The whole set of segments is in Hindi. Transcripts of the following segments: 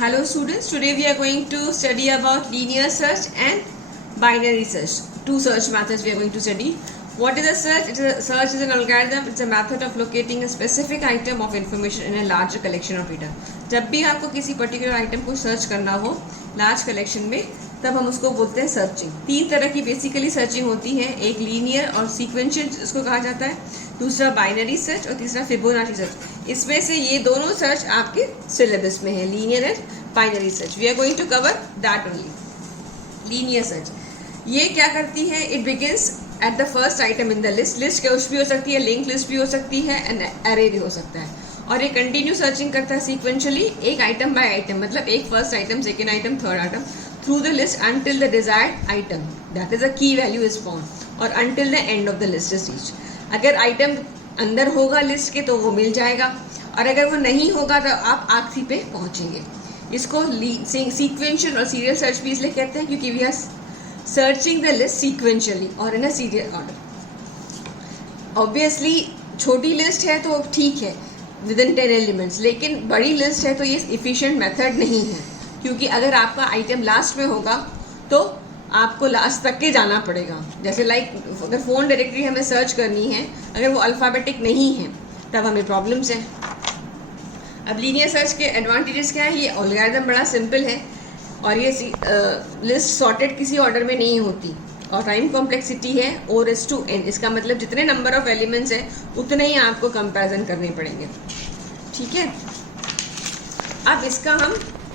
Hello students, today we are going to study about linear search and binary search. Two search methods we are going to study. What is a search? Search is an algorithm. It's a method of locating a specific item of information in a larger collection of data. जब भी आपको किसी पर्टिकुलर आइटम को सर्च करना हो लार्ज कलेक्शन में, तब हम उसको बोलते हैं सर्चिंग। तीन तरह की बेसिकली सर्चिंग होती है, एक लीनियर और सीक्वेंशियल इसको कहा जाता है, दूसरा बाइनरी सर्च और तीसरा फिबोनाची सर्च। इसमें से ये दोनों सर्च आपके सिलेबस में है, linear and binary search. We are going to cover that only. Linear search ये क्या करती है? It begins at the first item in the list. List कुछ भी हो सकती है, लिंक लिस्ट भी हो सकती है एंड अरे भी हो सकता है। और ये कंटिन्यू सर्चिंग करता है सीक्वेंशियली, एक आइटम बाय आइटम, मतलब एक first item, second item, third item, through the list until the desired item, that is a key value is found, और until the end of the list is reached। अगर आइटम अंदर होगा लिस्ट के तो वो मिल जाएगा, और अगर वो नहीं होगा तो आप आखिरी पे पहुंचेंगे। इसको सीक्वेंशियल और सीरियल सर्च भी इसलिए कहते हैं क्योंकि we are searching the list sequentially और in a serial order. Obviously छोटी लिस्ट है तो ठीक है, विद इन 10 एलिमेंट्स, लेकिन बड़ी लिस्ट है तो ये इफिशिएंट मेथड नहीं है, क्योंकि अगर आपका आइटम लास्ट में होगा तो आपको लास्ट तक के जाना पड़ेगा। जैसे अगर फ़ोन डायरेक्टरी हमें सर्च करनी है, अगर वो अल्फ़ाबेटिक नहीं है तब हमें प्रॉब्लम्स हैं। अब लीनियर सर्च के एडवांटेजेस क्या है? ये एल्गोरिथम बड़ा सिंपल है और ये लिस्ट सॉर्टेड किसी ऑर्डर में नहीं होती, और टाइम कॉम्प्लेक्सिटी है O(n). इसका मतलब जितने नंबर ऑफ एलिमेंट्स हैं उतने ही आपको कंपैरिजन करने पड़ेंगे। ठीक है, अब इसका हम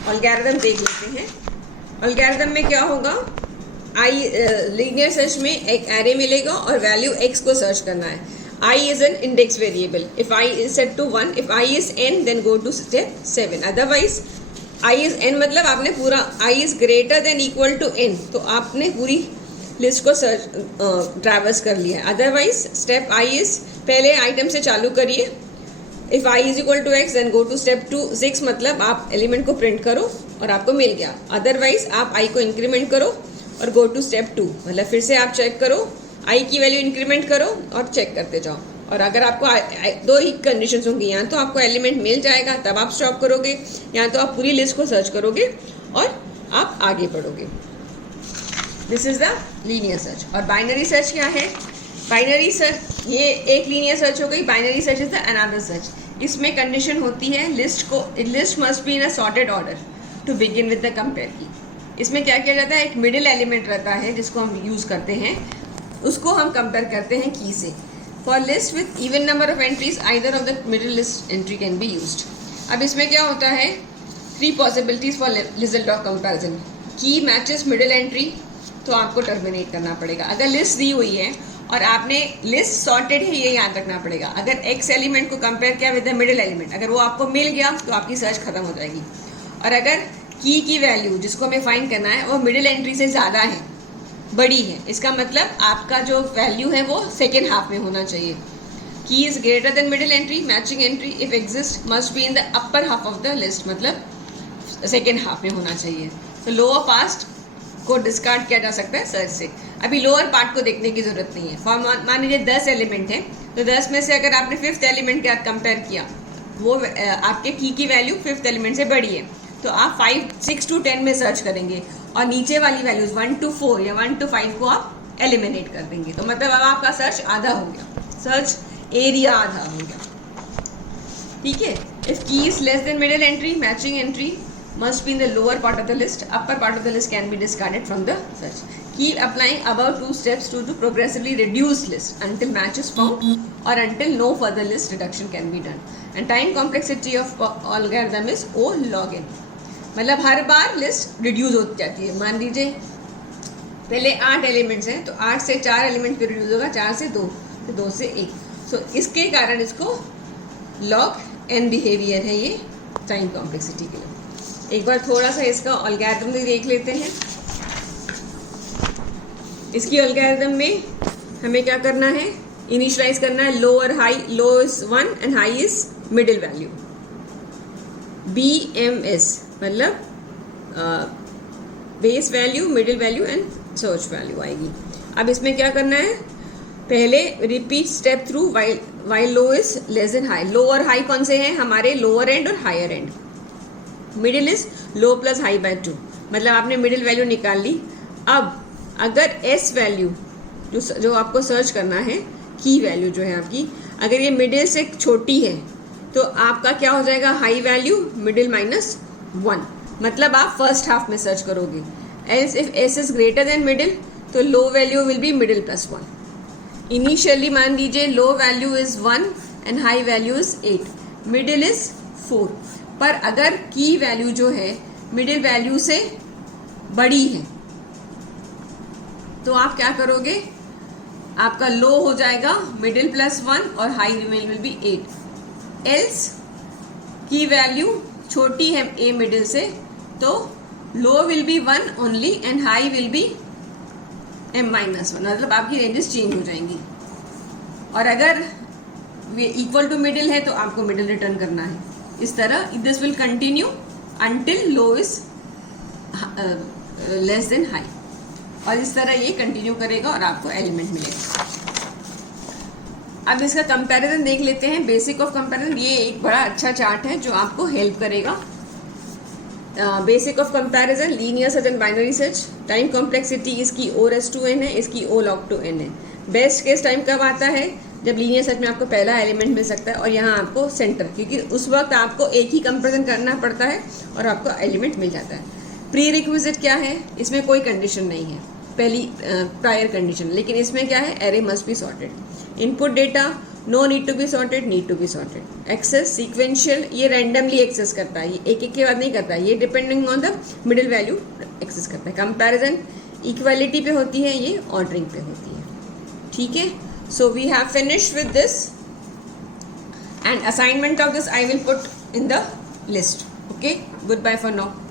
एल्गोरिथम देख लेते हैं। एल्गोरिथम में क्या होगा? लीनियर सर्च में एक एरे मिलेगा और वैल्यू x को सर्च करना है। I is an index variable. If I is set to 1, if I is n, then go to step 7. Otherwise, I is n मतलब आपने पूरा I is greater than equal to n, तो आपने पूरी लिस्ट को सर्च ट्रैवर्स कर लिया है। अदरवाइज स्टेप I is पहले आइटम से चालू करिए। If I is equal to X then go to step 6, मतलब आप एलिमेंट को प्रिंट करो और आपको मिल गया। अदरवाइज आप I को इंक्रीमेंट करो और गो टू स्टेप 2, मतलब फिर से आप चेक करो, I की वैल्यू इंक्रीमेंट करो और चेक करते जाओ। और अगर आपको दो ही कंडीशंस होंगी, या तो आपको एलिमेंट मिल जाएगा तब आप स्टॉप करोगे, या तो आप पूरी लिस्ट को सर्च करोगे और आप आगे बढ़ोगे। This is the linear search. और बाइनरी सर्च क्या है? बाइनरी सर्च ये एक लीनियर सर्च हो गई। Binary search is the another search. इसमें कंडीशन होती है list must be in a sorted order to begin with the compare key. इसमें क्या किया जाता है? एक मिडिल एलिमेंट रहता है जिसको हम यूज़ करते हैं, उसको हम कंपेयर करते हैं की से। For list with even number of entries either of the middle list entry can be used. अब इसमें क्या होता है? 3 possibilities for result of comparison. की मैचेस मिडिल एंट्री, तो आपको टर्मिनेट करना पड़ेगा। अगर लिस्ट दी हुई है और आपने लिस्ट सॉर्टेड है, ये याद रखना पड़ेगा। अगर एक्स एलिमेंट को कंपेयर किया विद द मिडिल एलिमेंट, अगर वो आपको मिल गया तो आपकी सर्च खत्म हो जाएगी। और अगर की वैल्यू जिसको हमें फाइंड करना है वो मिडिल एंट्री से ज़्यादा है, बड़ी है, इसका मतलब आपका जो वैल्यू है वो सेकेंड हाफ में होना चाहिए। की is greater than middle entry, matching entry if exist must be in the upper half of the list, मतलब सेकेंड हाफ में होना चाहिए। तो लोअर पास्ट को डिस्कार्ड किया जा सकता है सर्च से। अभी लोअर पार्ट को देखने की जरूरत नहीं है। फॉर मान लीजिए 10 एलिमेंट है, तो 10 में से अगर आपने 5th एलिमेंट के साथ कंपेयर किया, वो आपके की वैल्यू 5th एलिमेंट से बड़ी है, तो आप 6 to 10 में सर्च करेंगे और नीचे वाली वैल्यूज 1 to 4 या 1 to 5 को आप एलिमिनेट कर देंगे। तो मतलब अब आपका सर्च आधा हो गया, सर्च एरिया आधा हो गया। ठीक है। इफ की is less then middle entry, matching entry must be in the lower part of the list. Upper part of the list can be discarded from the search. Keep applying above 2 steps to progressively reduce list until match is found or until no further list reduction can be done. And time complexity of algorithm is O log n. मतलब हर बार लिस्ट रिड्यूस हो जाती है। मान लीजिए पहले 8 एलिमेंट्स हैं, तो 8 से 4 एलिमेंट पे रिड्यूस होगा, 4 से 2, तो 2 से 1। सो इसके कारण इसको लॉग एन बिहेवियर है ये टाइम कॉम्प्लेक्सिटी के लिए। एक बार थोड़ा सा इसका एल्गोरिथम भी देख लेते हैं। इसकी एल्गोरिथम में हमें क्या करना है? इनिशियलाइज करना है lower high, low is 1 and high is middle value. BMS मतलब base value, middle value and search value आएगी। अब इसमें क्या करना है? पहले repeat step through while low is less than high. Low और हाई कौन से हैं? हमारे लोअर एंड और higher end. Middle is low plus high by 2, मतलब आपने मिडिल वैल्यू निकाल ली। अब अगर एस वैल्यू जो आपको सर्च करना है, की वैल्यू जो है आपकी, अगर ये मिडिल से छोटी है तो आपका क्या हो जाएगा, हाई वैल्यू मिडिल माइनस 1, मतलब आप फर्स्ट हाफ में सर्च करोगे। Else if S is greater than middle तो low value will be middle plus 1। Initially मान लीजिए low value is 1 and high value is 8, middle is 4, पर अगर की वैल्यू जो है मिडिल वैल्यू से बड़ी है तो आप क्या करोगे, आपका लो हो जाएगा मिडिल प्लस 1 और high remain will be 8। Else की वैल्यू छोटी है ए मिडिल से तो low will be 1 only and high will be m minus 1, मतलब आपकी रेंजेस चेंज हो जाएंगी। और अगर इक्वल टू मिडिल है तो आपको मिडिल रिटर्न करना है। इस तरह this will continue until low is less than high, और इस तरह ये कंटिन्यू करेगा और आपको एलिमेंट मिलेगा। अब इसका कंपैरिजन देख लेते हैं, बेसिक ऑफ कंपैरिजन। ये एक बड़ा अच्छा चार्ट है जो आपको हेल्प करेगा। Basic of comparison, linear search and binary search. Time complexity इसकी O(n) है, इसकी O(log2n) है। बेस्ट केस टाइम कब आता है, जब लीनियर सर्च में आपको पहला एलिमेंट मिल सकता है और यहाँ आपको सेंटर, क्योंकि उस वक्त आपको एक ही कंपैरिजन करना पड़ता है और आपको एलिमेंट मिल जाता है। प्री रिक्विजिट क्या है, इसमें कोई कंडीशन नहीं है, पहली प्रायर कंडीशन, लेकिन इसमें क्या है, array must be sorted. Input data no need to be sorted, need to be sorted. Access sequential, ये रैंडमली एक्सेस करता है, ये एक के बाद नहीं करता है, ये depending on the middle value access करता है। कंपैरिजन इक्वालिटी पे होती है, ये ऑर्डरिंग पे होती है। ठीक है, so we have finished with this and assignment of this I will put in the list. Okay, good bye for now.